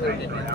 నేను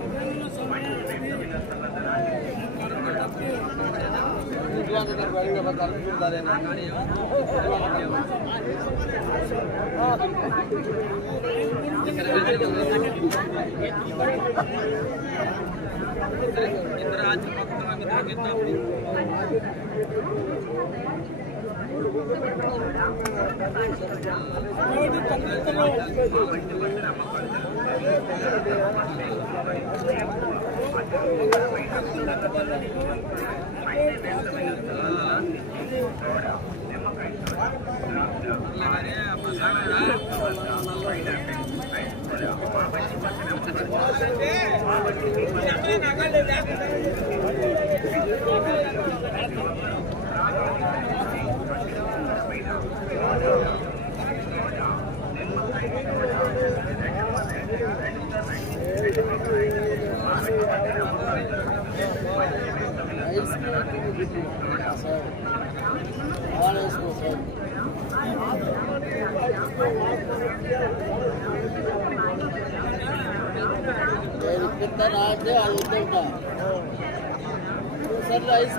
Gracias. ఇప్పిస్తాను అంటే అది వద్దంట సర్లే ఐస్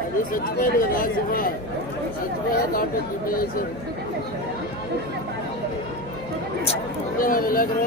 అది చచ్చిపోయింది కదా శివ చచ్చిపోయా దాంట్లో గిడ్డ వేసారు విలేకరు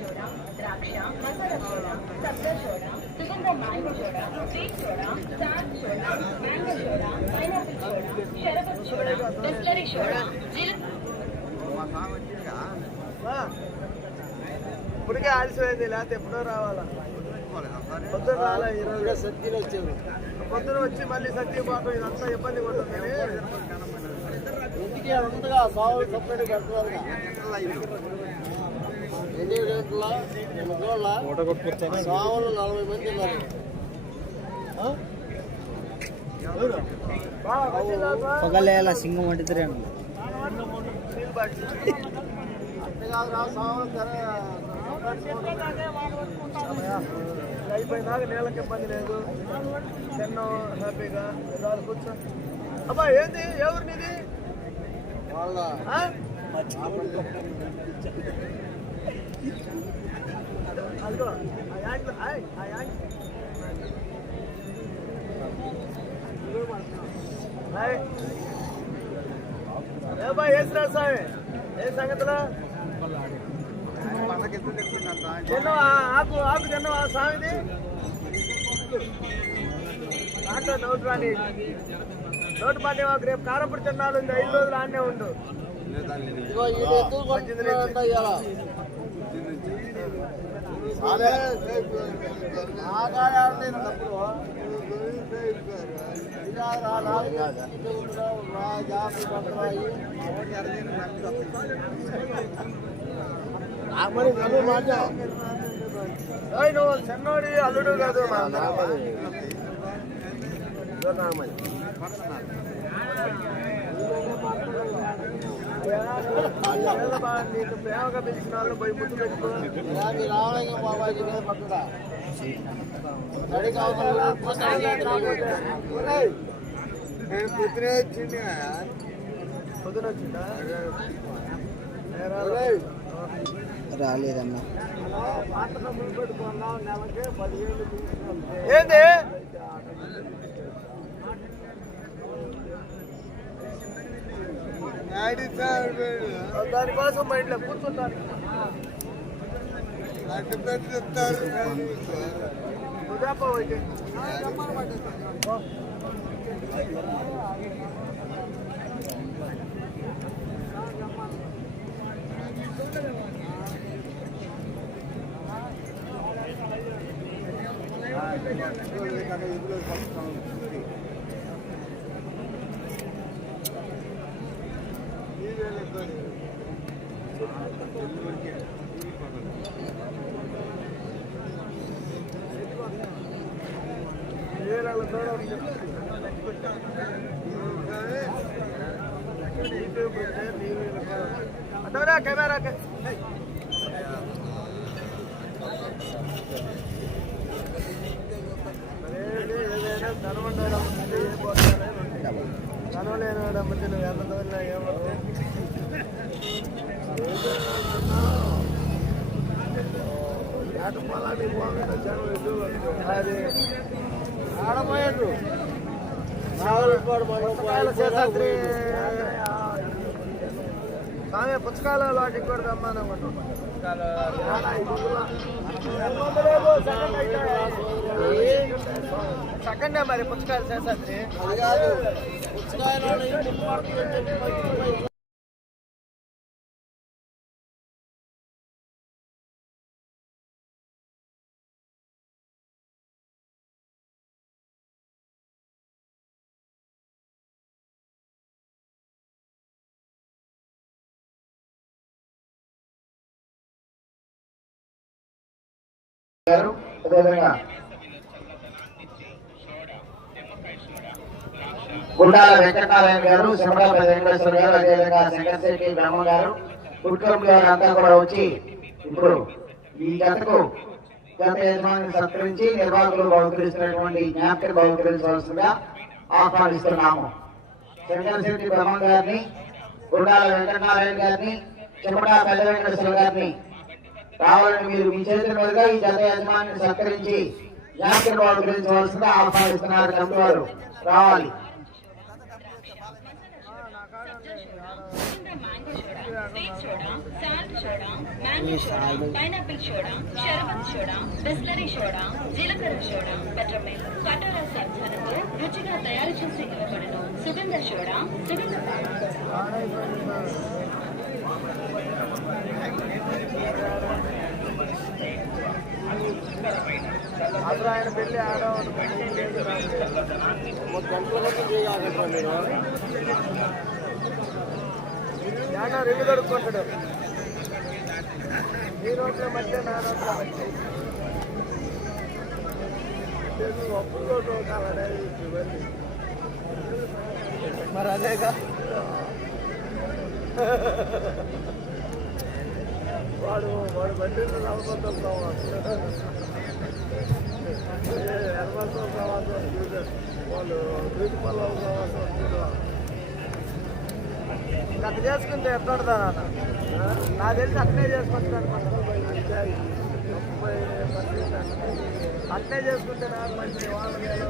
ద్రాక్ష మసాలా సోడా సబ్జా సోడా సుగంధ mango soda sweet soda chaat soda mango soda pineapple soda sharbat soda Bisleri soda ఇప్పటికే ఆలస్యమైంది లేకపోతే ఎప్పుడో రావాలా? పొద్దున రాలే ఈరోజు కూడా సత్యలు వచ్చారు పొద్దున వచ్చి మళ్ళీ సత్యపాకం ఇదంతా ఇబ్బంది పడుతుంది. ఎందుకే ఉండగా సావులు సపరేట్ కట్టుకోవాలి ఎన్ని రేట్ల రెండు రోజుల సావులు నలభై మంది ఉన్నారు. పగలేల సింగం అంతేకాదురా సావులు అయిపోయినాక నీళ్ళకి ఇబ్బంది లేదు. తిన్నాం హ్యాపీగా. చాలు కూర్చో. అబ్బా ఏంది? ఎవరినిది వాళ్ళ ఆ? అదిగో ఆ ఏ సంగతిలో? తిన్నవా? ఆకు ఆకు తిన్నవా స్వామిది? దాంట్లో నోటు రాని నోటు మాకు రేపు కారపూడి ఐదు రోజులు ఆడనే ఉండు. చిన్నోడి అల్లుడు కాదు మా నీకు ప్రేమగా పిలిచిన వాళ్ళు పోయి ముద్దు పెట్టుకో రావడానికి బాబాజీ మీద పట్టుదా పొద్దున వచ్చిందా రాలేదన్నా. ఏంది? దానికోసం మా ఇంట్లో కూర్చుంటాను ఉదయప కెమెరా పుచ్చకాయల శేషాద్రి స్వామి పుచ్చకాయలు వాటికి కూడా సెకండ్ మరి పుచ్చకాయల శేషాద్రి అదేవిధంగా గుండాల వెంకటనారాయణ గారు సింహరాపతి వెంకటేశ్వర గారు అదేవిధంగా శంకరశెట్టి బ్రహ్మ గారు కుటుంబం గారు అంతా కూడా వచ్చి ఇప్పుడు ఈ జతకు గత యజమాని సత్కరించి నిర్వాహకులు బహుకరిస్తున్నటువంటి జ్ఞాపకం బహుకరించవలసిందిగా ఆహ్వానిస్తున్నాము. శంకరశెట్టి బ్రహ్మ గారిని గుండాల వెంకటనారాయణ గారిని చెమడా పెద్ద వెంకటేశ్వర గారిని రావాలని మీరు మీ చేతుల మీదుగా ఈ జత యజమాని సత్కరించి జ్ఞాపకం బహుకరించవలసిందిగా ఆహ్వానిస్తున్నారు కమిటీ వారు. రావాలి. పైనాపిల్ సోడా షర్బత్ సోడా బిస్లరీ సోడా జీలకర్ర సోడా కటోరా రుచిగా తయారు చేసి ఇవ్వబడును. సుగంధ సోడా సుగంధ అసలు ఆయన పెళ్ళి ఆడ గంటల గంటలు చేయాలంటారా మీరు యాన రెండు దొరుకుంటాడు ఈ రోడ్ల మధ్య నా రోడ్ల మధ్య ఒప్పుడు రోడ్డు కావాలా మరి అదేగా వాడు వాడు బండి నమ్మకంతో ఎర్రమంతో ప్రవాసం వాళ్ళు బ్యూటీ ప్రవాసం గత చేసుకుంటే ఎట్లా నాకు తెలిసి అట్లే చేసుకుంటాను ముప్పై అట్లే చేసుకుంటే నాకు మంచి వాళ్ళ వేల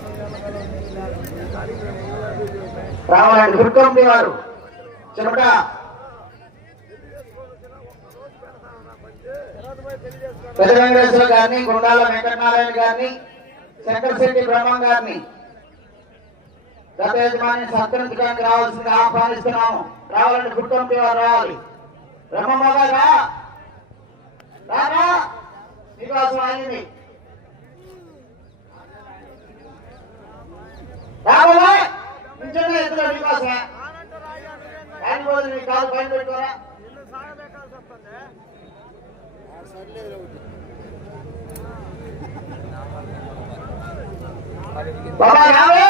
వారు చెమట పెద్ద వెంకటేశ్వర గారిని గుండాల వెంకటనారాయణ గారిని శంకరశెట్టి బ్రహ్మం గారిని. గత యజమాని సత్కరించడానికి రావాల్సింది ఆహ్వానిస్తున్నాము. రావాలని ఫుడ్ వారు రావాలి. బ్రహ్మమ్మ గారు? రా నీకోసం అయింది. రావాలా? నిజంగా ఎత్తులో నీకోసమే కాలు పైన పెట్టుకోరా? బాబా రావే.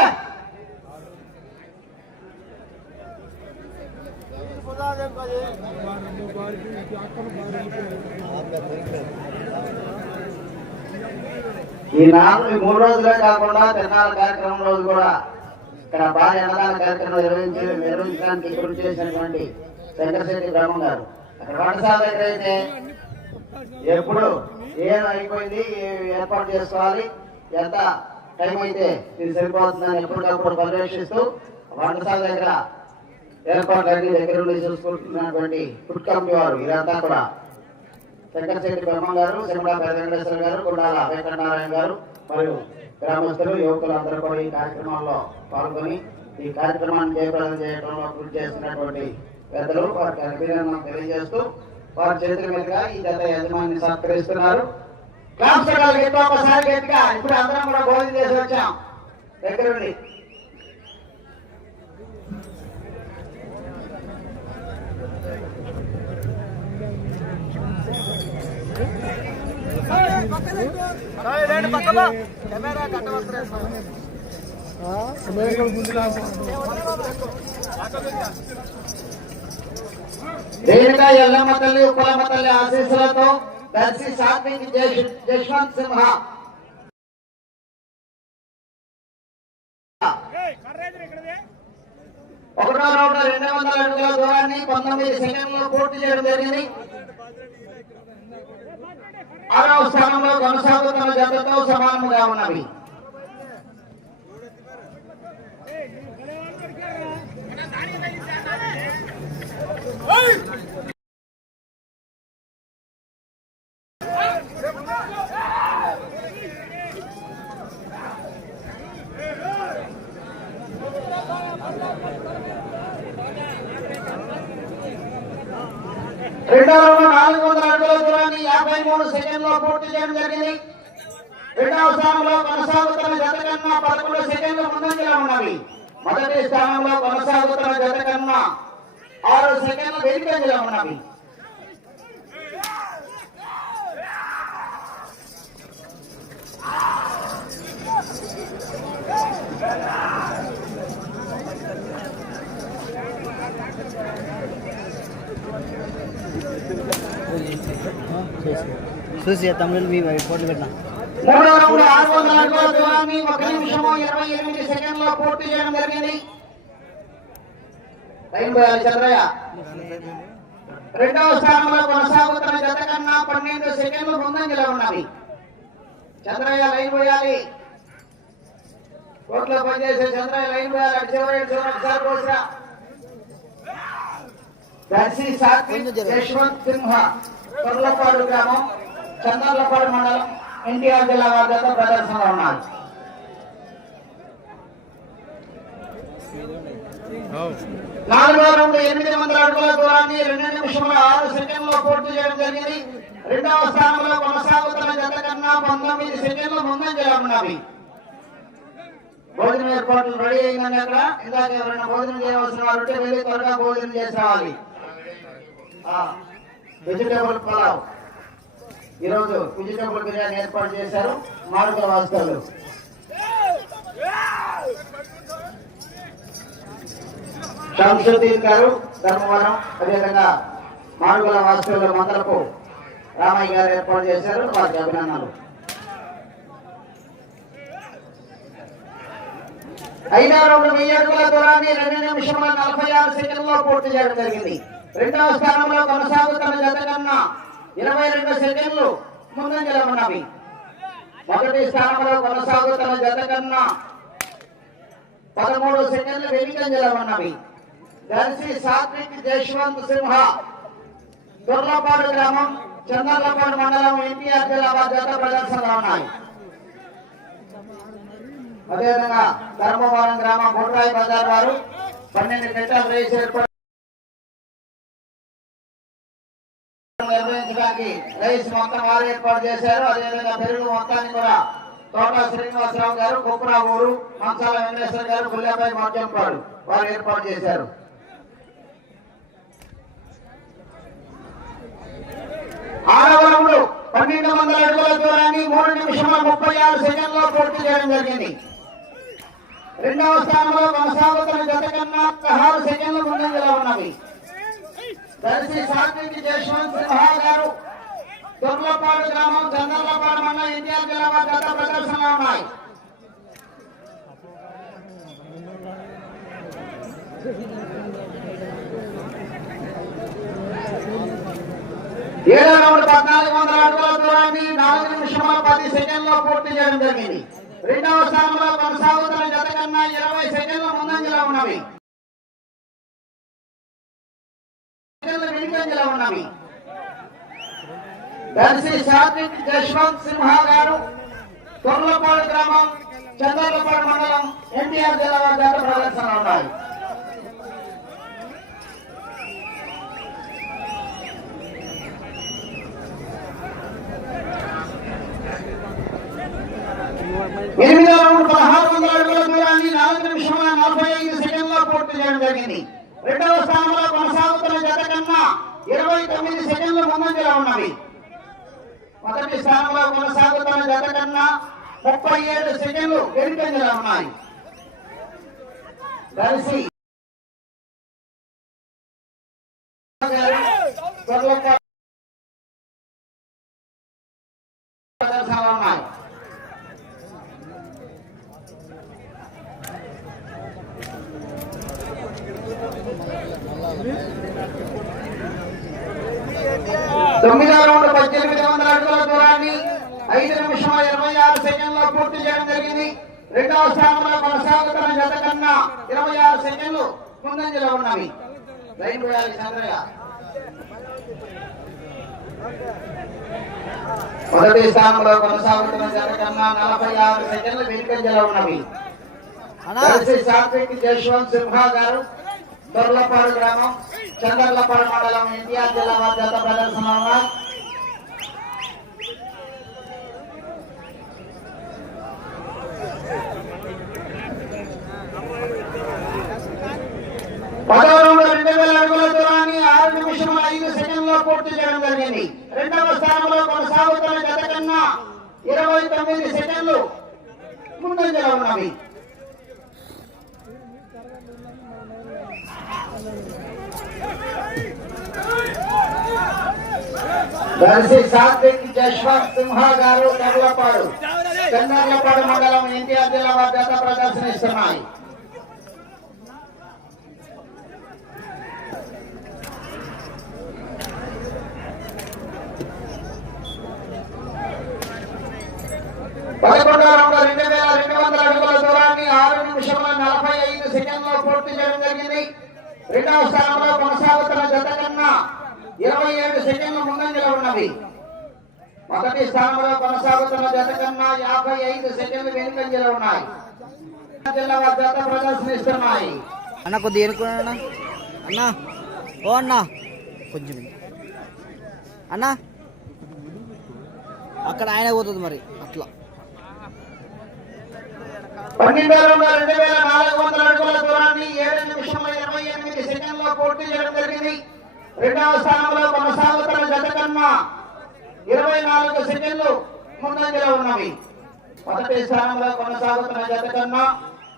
ఈ నాలుగు మూడు రోజులే కాకుండా తిరునాళ్ళ కార్యక్రమం రోజు కూడా ఇక్కడ భారీ అన్నదాన కార్యక్రమం నిర్వహించి నిర్వహించడానికి కృషి చేసినటువంటి శంకరశెట్టి బ్రహ్మం గారు. అక్కడ వంటశాల ఎక్కడైతే ఎప్పుడు ఏం అయిపోయింది ఏర్పాటు చేసుకోవాలి ఎంత టైం అయితే ఇది సరిపోతుందని ఎప్పటికప్పుడు పర్యవేక్షిస్తూ వంటసాల దగ్గర ఏర్పాట్లన్నీ దగ్గర నుండి చూసుకుంటున్నటువంటి ఫుడ్ కంపెనీ వారు ఇదంతా కూడా. శంకరశెట్టి బ్రహ్మ గారు శ్రీమల వెంకటేశ్వర గారు గుండాల వెంకటనారాయణ గారు మరియు గ్రామస్తులు యువకులు అందరూ కూడా ఈ కార్యక్రమంలో పాల్గొని ఈ కార్యక్రమాన్ని జయప్రదం చేయడంలో కృషి చేసినటువంటి పెద్దలు వారికి అభినందన తెలియజేస్తూ వారి చేతుల మీదుగా ఈ జత యజమాని సత్కరిస్తున్నారు. క్లాస్ గట్టిగా ఒకసారి గట్టిగా ఇప్పుడు అందరం కూడా భోజనం చేసి వచ్చాం. దగ్గరుండి. కెమెరా కట్టవలసిన రేణుకా ఎల్లమ్మ తల్లి ఉప్పలమ్మ తల్లి ఆశీస్సులతో దర్శి సాత్విక్ జయశ్- జశ్వంత్ సింహ. ఒకటో రౌండ్ రెండు వందల అడుగుల దూరాన్ని పంతొమ్మిది సెకండ్లు పూర్తి చేయడం జరిగింది. ఆరవ స్థానంలో కొనసాగుతున్న జతతో సమానముగా ఉన్నవి. రెండవ నాలుగు వందల అడుగుల దూరాన్ని యాభై మూడు సెకండ్లో పూర్తి చేయడం జరిగింది. రెండవ స్థానంలో కొనసాగుతున్న జత కన్నా పదకొండు సెకండ్లు ముందంజలో ఉన్నవి మొదటి స్థానంలో కొనసాగుతున్న జత కన్నా ఆరు సెకండ్లు వెనుకంజలో ఉన్నవి చూసి తమిళ మీ ఫోటో పెట్టినా? మూడవ రౌండ్ ఆరు వందల అడుగుల దూరాన్ని ఒక నిమిషము ఇరవై ఎనిమిది సెకండ్లో పూర్తి చేయడం జరిగింది. టైం పోయాలి చంద్రయ్య. రెండవ స్థానంలో కొనసాగుతున్న జత కన్నా పన్నెండు సెకండ్లు ముందంజలో ఉన్నవి చంద్రయ్య లైన్ పోయాలి. కోర్టులో పనిచేసే చంద్రయ్య లైన్ పోయాలి అటు చివరి ఇటు చివరి ఒకసారి కోసిరా దర్శి సాత్విక్ యశ్వంత్ సింహ తొర్లపాడు గ్రామం చంద్రలపాడు మండలం ఎన్టీఆర్ జిల్లా వారి జత ప్రదర్శనలో ఉన్నారు. నాలుగో రౌండ్ ఎనిమిది వందల అడుగుల దూరాన్ని రెండు నిమిషముల ఆరు సెకండ్లో పూర్తి చేయడం జరిగింది. రెండవ స్థానంలో కొనసాగుతున్న జత కన్నా పంతొమ్మిది సెకండ్లు ముందంజలో ఉన్నవి. భోజనం ఏర్పాట్లు రెడీ అయిందండి అక్కడ. ఇందాక ఎవరైనా భోజనం చేయవలసిన వారు ఉంటే వెళ్ళి త్వరగా భోజనం చేసేవాలి. వెజిటేబుల్ పలావ్. ఈరోజు వెజిటేబుల్ బిర్యానీ ఏర్పాటు చేశారు మాడుగుల వాస్తవులు శంసుద్దీన్ గారు ధర్మవరం అదేవిధంగా మాడుగుల వాసుల మందలకు రామయ్య గారు ఏర్పాటు చేశారు. వారికి అభినందనలు. ఐదవ రెండు వెయ్యి అడుగుల దూరాన్ని రెండు నిమిషముల నలభై ఆరు సెకండ్లో పూర్తి చేయడం జరిగింది. రెండవ స్థానంలో కొనసాగుతున్న జత కన్నా ఇరవై రెండు సెకండ్లు ముందంజలో ఉన్నవి. మొదటి స్థానంలో కొనసాగుతున్న జత కన్నా పదమూడు సెకండ్లు వెనుకంజలో ఉన్నవి. దర్శి సాత్విక్ జశ్వంత్ సింహ. దొర్లపాడు గ్రామం చందర్లపాడు మండలం ఎన్టీఆర్ జిల్లా బాధ్యత ప్రదర్శనలో ఉన్నాయి. అదేవిధంగా ధర్మవరం గ్రామం గుండ్రాయి బజార్ వారు పన్నెండు గంటల రేస్ ఏర్పాటు నిర్వహించడానికి రైస్ మొత్తం వారు ఏర్పాటు చేశారు. అదేవిధంగా పెరుగు మొత్తాన్ని కూడా తోట శ్రీనివాసరావు గారు కుప్పరావు ఊరు మంచాల వెంకటేశ్వర గారు గుల్లెపై మద్యంపాడు వారు ఏర్పాటు చేశారు. ఆడవరంలో పన్నెండు వందల అడుగుల దూరాన్ని మూడు నిమిషముల ముప్పై ఆరు సెకండ్లో పూర్తి చేయడం జరిగింది. రెండవ స్థానంలో కొనసాగుతున్న జత కన్నా పదహారు సెకండ్లు ముందంజలో ఉన్నవి. దర్శి సాత్విక్ జశ్వంత్ సింహా గారు దొర్లపాడు గ్రామం చంద్రలపాడు మండలం ఎన్టీఆర్ జిల్లా వారి జత ప్రదర్శనలో ఉన్నాయి. ఏడో రౌండ్ పద్నాలుగు వందల అడుగుల దూరాన్ని నాలుగు నిమిషముల పది సెకండ్లో పూర్తి చేయడం జరిగింది. రెండవ స్థానంలో కొనసాగుతున్న జత కన్నా ఇరవై సెకండ్ల ముందంజలో ఉన్నవి. వెనుకంజలో ఉన్నవి. దర్శి సాత్విక్ జశ్వంత్ సింహ గారు తొర్లపాడు గ్రామం చంద్రపాడు మండలం ఎన్టీఆర్ జిల్లా వారి ప్రదర్శన ఉన్నాయి. ఎనిమిదో రౌండ్ పదహారు వందల అడుగుల దూరాన్ని నాలుగు నిమిషముల నలభై ఐదు సెకండ్లో పూర్తి చేయడం జరిగింది. రెండవ స్థానంలో కొనసాగుతున్న జత కన్నా ఇరవై తొమ్మిది సెకండ్లు ముందంజలో ఉన్నవి. మొదటి స్థానంలో కొనసాగుతున్న జత కన్నా ముప్పై ఏడు సెకండ్లు వెనుకంజలో ఉన్నాయి. కలిసి ప్రదర్శనలో ఉన్నాయి తొమ్మిదో రౌండ్ పద్దెనిమిది వందల అడుగుల దూరాన్ని ఐదు నిమిషం ఇరవై ఆరు సెకండ్లో పూర్తి చేయడం జరిగింది రెండవ స్థానంలో కొనసాగుతున్న జత కన్నా ఇరవై ఆరు సెకండ్లు ముందంజలో ఉన్నవి. లైన్ పోయాలి చంద్రయ్య. మొదటి స్థానంలో కొనసాగుతున్న జత కన్నా నలభై ఆరు సెకండ్లు వెనుకంజలో ఉన్నవి. సాత్విక్ జశ్వంత్ సింహ గారు దొర్లపాడు గ్రామం చంద్రలపాడు మండలం ఎన్టీఆర్ జిల్లా వారి జత ప్రదర్శన ఉన్నాయి పదవ రౌండ్ రెండు వేల అడుగుల దూరాన్ని ఆరు నిమిషముల ఐదు సెకండ్లో పూర్తి చేయడం జరిగింది రెండవ స్థానంలో కొనసాగుతున్న జత కన్నా ఇరవై తొమ్మిది సెకండ్లు ముందంజలో ఉన్నవి దర్శి సాత్విక్ జశ్వంత్ సింహ గారు చంద్రపాడు చంద్రలపాడు మండలం ఎన్టీఆర్ జిల్లా వారి జత ప్రదర్శనిస్తున్నాయి. పదకొండవ రౌండ్ రెండు వేల రెండు వందల అడుగుల దూరాన్ని ఆరు నిమిషముల నలభై ఐదు సెకండ్లో పూర్తి చేయడం జరిగింది. రెండవ స్థానంలో కొనసాగుతున్న జత కన్నా ఇరవై ఏడు సెకండ్లు ముందంజలో ఉన్నవి. మొదటి స్థానంలో కొనసాగుతున్న జత కన్నా యాభై ఐదు సెకండ్లు వెనుకంజలో ఉన్నాయి. జిల్లా వారి జత ప్రదర్శనిస్తున్నాయి అన్న కొద్దిగా ఎనుకున్నా అన్నా. ఓ అన్నా. కొంచెం. అన్నా అక్కడ ఆయన పోతుంది మరి అట్లా. పన్నెండు రౌండ్ రెండు వేల నాలుగు వందల అడుగుల దూరాన్ని ఏడు నిమిషముల ఇరవై ఎనిమిది సెకండ్లో పూర్తి చేయడం జరిగింది. రెండవ స్థానంలో కొనసాగుతున్న జత కన్నా ఇరవై నాలుగు సెకండ్లు ముందంజలో ఉన్నవి. మొదటి స్థానంలో కొనసాగుతున్న జత కన్నా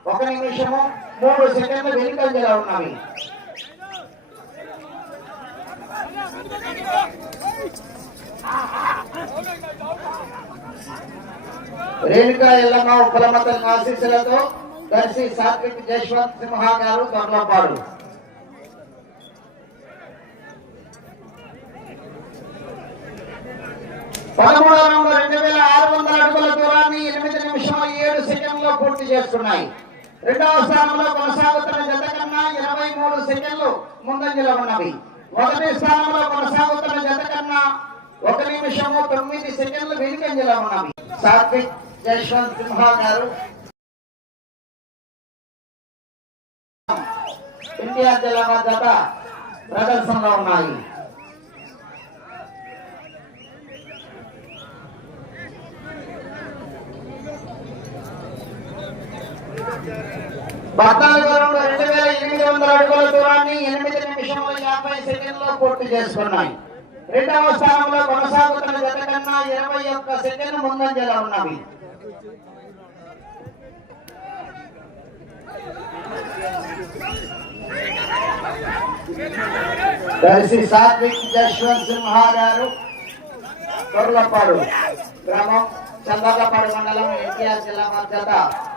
ఒక నిమిషము మూడు సెకండ్లు వెనుకంజలో ఉన్నవి. రేణుకా ఎల్లమ్మ ఉపలమతం ఆశీస్సులతో కలిసి సాత్విక్ జశ్వంత్ సింహ గారు దొర్లపాడు పదమూడవ రెండు వేల ఆరు వందల అడుగుల దూరాన్ని ఎనిమిది నిమిషం ఏడు సెకండ్లో పూర్తి చేస్తున్నాయి రెండవ స్థానంలో కొనసాగుతున్న జత కన్నా ఇరవై మూడు సెకండ్లు ముందంజలో ఉన్నవి. మొదటి స్థానంలో కొనసాగుతున్న జత కన్నా ఒక నిమిషము తొమ్మిది సెకండ్లు వెనుకంజలో ఉన్నవి. సాత్విక్ జశ్వంత్ సింహా గారు. ఇండియా జిల్లా జత ప్రదర్శనలో ఉన్నాయి. పద్నాలుగు రెండు వేల ఎనిమిది వందల అడుగుల దూరాన్ని ఎనిమిది నిమిషముల యాభై సెకండ్లో పూర్తి చేసుకున్నాయి. రెండవ స్థానంలో కొనసాగుతున్న జత కన్నా ఇరవై ఒక్క సెకండ్ ముందంజలో ఉన్నవి. సాత్విక్ జశ్వంత్ సింహ గారు గ్రామం చందర్లపాడు మండలం ఎన్టీఆర్ జిల్లా మధ్యత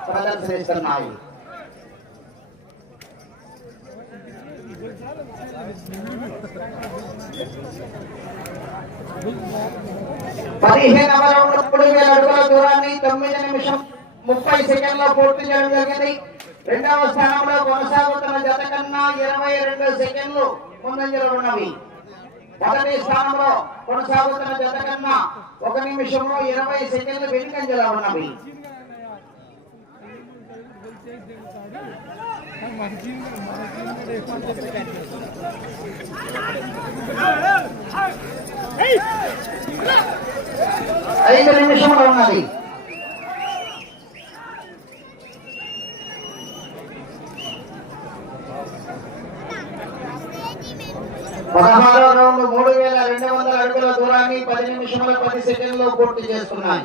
ప్రదర్శనిస్తున్నాయి పదిహేనవ రౌండ్ మూడు వేల అడుగుల దూరాన్ని తొమ్మిది నిమిషం ముప్పై సెకండ్లో పూర్తి చేయడం జరిగింది. రెండవ స్థానంలో కొనసాగుతున్న జత కన్నా ఇరవై రెండు సెకండ్లు ముందంజలో ఉన్నవి. మొదటి స్థానంలో కొనసాగుతున్న జత కన్నా ఒక నిమిషము ఇరవై సెకండ్లు వెనుకంజలో ఉన్నవి. ఐదు నిమిషములు ఉన్నది. పదహారో రౌండ్ మూడు వేల రెండు వందల అడుగుల దూరాన్ని పది నిమిషముల పది సెకండ్లో పూర్తి చేస్తున్నాయి.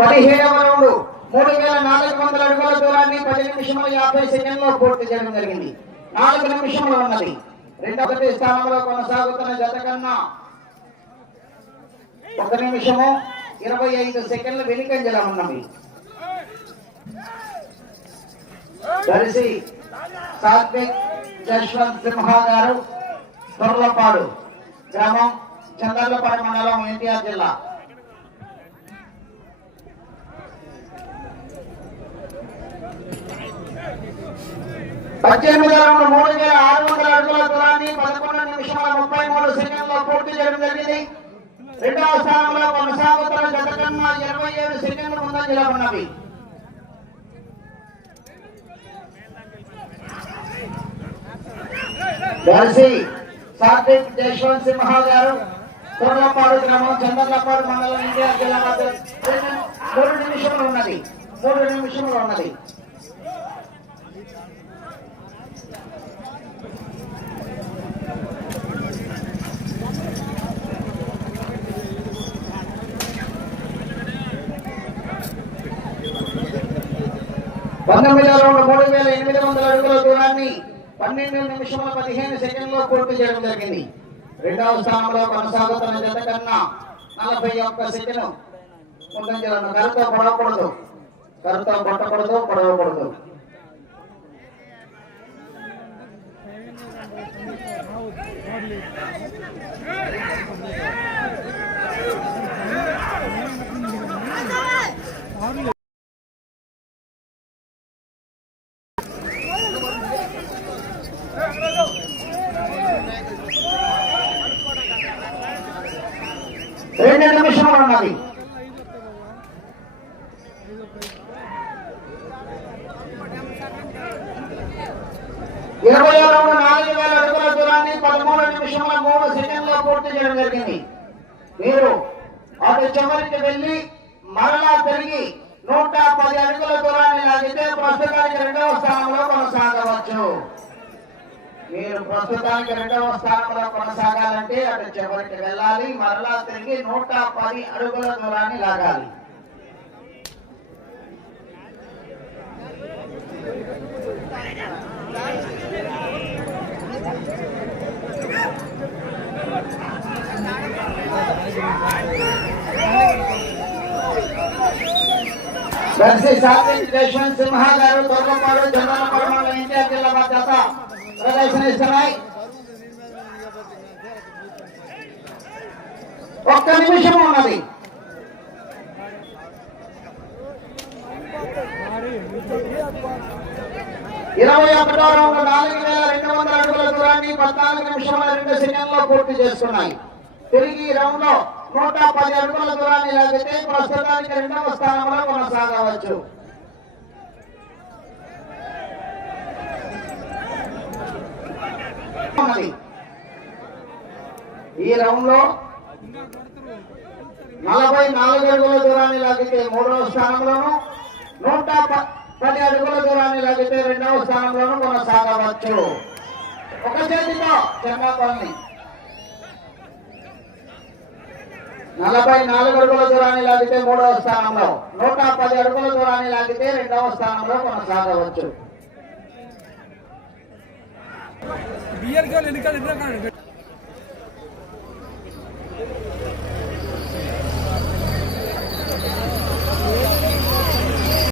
పదిహేడవ రౌండ్ మూడు వేల నాలుగు వందల అడుగుల దూరాన్ని పది నిమిషముల యాభై సెకండ్లో పూర్తి చేయడం జరిగింది. నాలుగు నిమిషంలో ఉన్నది. రెండవ స్థానంలో కొనసాగుతున్న జత కన్నా ఒక నిమిషము ఇరవై ఐదు సెకండ్లు వెనుకంజలో ఉన్నవి. కలిసి సాత్విక్ జశ్వంత్ సింహ గారు తొర్లపాడు గ్రామం చంద్రలపాడు మండలం ఎన్టీఆర్ జిల్లా. పద్దెనిమిది వందల మూడు వేల ఆరు వందల అడుగుల దూరాన్ని పదకొండు నిమిషాల ముప్పై మూడు సెకండ్లో పూర్తి చేయడం జరిగింది. రెండవ స్థానంలో కొనసాగుతున్న జత కన్నా ఇరవై ఏడు సెకండ్లు ముందంజలో ఉన్నవి. దర్శి సాత్విక్ జశ్వంత్ సింహ గారు తొర్లపాడు గ్రామం చంద్రలపాడు మండలం ఇండియా జిల్లా మూడు నిమిషంలో ఉన్నది. మూడు నిమిషంలో ఉన్నది. పంతొమ్మిది రౌండ్ మూడు వేల ఎనిమిది వందల అడుగుల దూరాన్ని పన్నెండు నిమిషముల పదిహేను సెకండ్లో పూర్తి చేయడం జరిగింది. రెండవ స్థానంలో కొనసాగుతున్న జత కన్నా నలభై ఒక్క సెకండ్ ముందంజలను కరుతో పడకూడదు కరుతో కొట్టకూడదు పొడవకూడదు రెండు నిమిషములు ఉన్నది ఇరవై రౌండ్ నాలుగు వేల అడుగుల దూరాన్ని పదమూడు నిమిషముల మూడు సెకండ్లో పూర్తి చేయడం జరిగింది మీరు అటు చివరికి వెళ్ళి మరలా తిరిగి నూట పది అడుగుల దూరాన్ని లాగితే ప్రస్తుతానికి రెండవ స్థానంలో కొనసాగవచ్చు. మీరు ప్రస్తుతానికి రెండవ స్థానంలో కొనసాగాలంటే అటు చివరికి వెళ్ళాలి మరలా తిరిగి నూట పది అడుగుల దూరాన్ని లాగాలి. దర్శి సాత్విక్ యశ్వంత్ సింహ గారు తొర్రపాడు చంద్రపాడు మండలం ఎన్టీఆర్ జిల్లా బాధ్యత ప్రదర్శనిస్తున్నాయి ఒక్క నిమిషం ఉన్నది ఇరవై ఒకటో రౌండ్ నాలుగు వేల రెండు వందల అడుగుల దూరాన్ని పద్నాలుగు నిమిషముల రెండు సెకండ్లో పూర్తి చేస్తున్నాయి తిరిగి ఈ రౌండ్లో నూట పది అడుగుల దూరాన్ని లాగితే ప్రస్తుతానికి రెండవ స్థానంలో కొనసాగవచ్చు. ఈ రౌండ్లో నలభై నాలుగు అడుగుల దూరాన్ని లాగితే మూడవ స్థానంలోను నూట పది అడుగుల దూరాన్ని లాగితే రెండవ స్థానంలోను కొనసాగవచ్చు. ఒక చేతితో చెంగాపాలని నలభై నాలుగు అడుగుల దూరాన్ని లాగితే మూడవ స్థానంలో. నూట పది అడుగుల దూరాన్ని లాగితే రెండవ స్థానంలో కొనసాగవచ్చు. బియర్